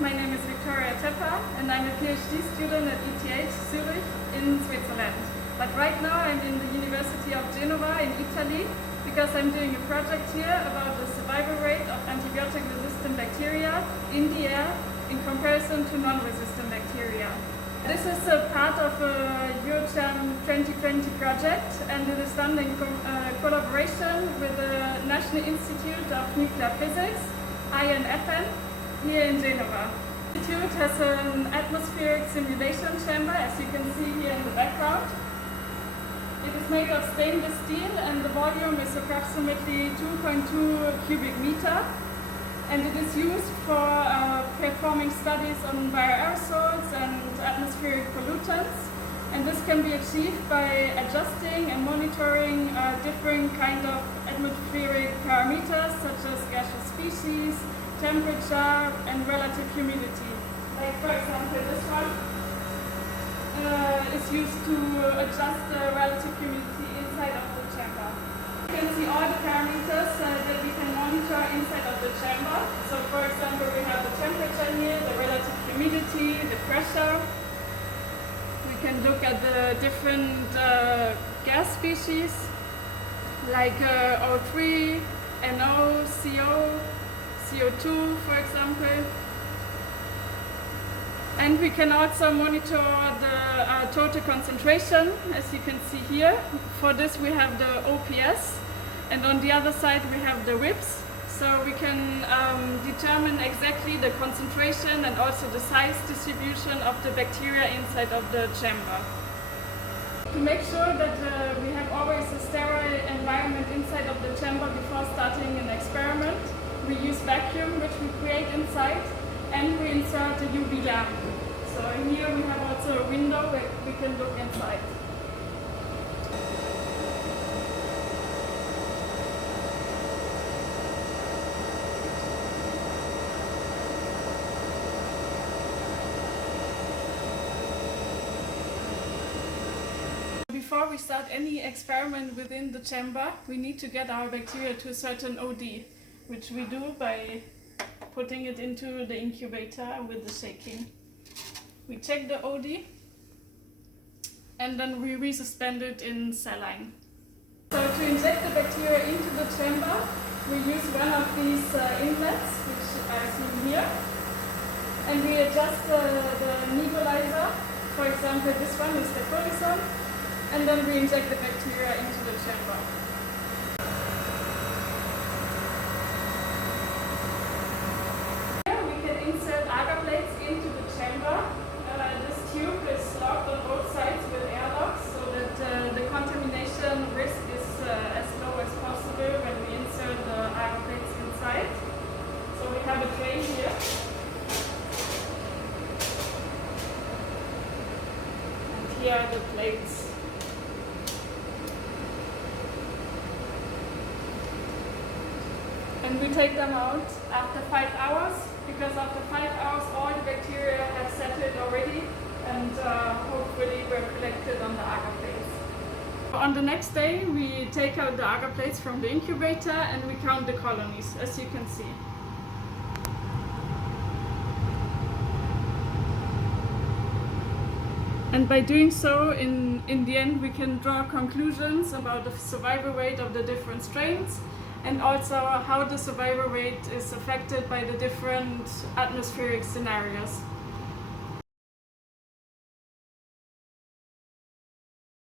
My name is Victoria Tepper and I'm a PhD student at ETH Zurich in Switzerland. But right now I'm in the University of Genova in Italy because I'm doing a project here about the survival rate of antibiotic-resistant bacteria in the air in comparison to non-resistant bacteria. This is a part of a EuroChamp2020 project, and it is done in collaboration with the National Institute of Nuclear Physics, INFN, here in Genova. The institute has an atmospheric simulation chamber, as you can see here in the background. It is made of stainless steel and the volume is approximately 2.2 cubic meter. And it is used for performing studies on bioaerosols and atmospheric pollutants. And this can be achieved by adjusting and monitoring different kind of atmospheric parameters such as gaseous species, temperature and relative humidity. Like for example this one is used to adjust the relative humidity inside of the chamber. You can see all the parameters that we can monitor inside of the chamber. So for example we have the temperature here, the relative humidity, the pressure. We can look at the different gas species like O3, NO, CO, CO2 for example. And we can also monitor the total concentration, as you can see here. For this we have the OPS, and on the other side we have the WIPS. So we can determine exactly the concentration and also the size distribution of the bacteria inside of the chamber. To make sure that we have always a sterile environment inside of the chamber before starting an experiment, we use vacuum, which we create inside, and we insert a UV lamp. So here we have also a window where we can look inside. Before we start any experiment within the chamber, we need to get our bacteria to a certain OD, which we do by putting it into the incubator with the shaking. We check the OD and then we resuspend it in saline. So to inject the bacteria into the chamber, we use one of these inlets, which are seen here, and we adjust the nebulizer. For example, this one is the Colison, and then we inject the bacteria into the chamber. Insert agar plates into the chamber. This tube is locked on both sides with airlocks so that the contamination risk is as low as possible when we insert the agar plates inside. So we have a tray here. And here are the plates. And we take them out after 5 hours, because after 5 hours all the bacteria have settled already and hopefully were collected on the agar plates. On the next day we take out the agar plates from the incubator and we count the colonies, as you can see. And by doing so, in the end we can draw conclusions about the survival rate of the different strains, and also how the survival rate is affected by the different atmospheric scenarios.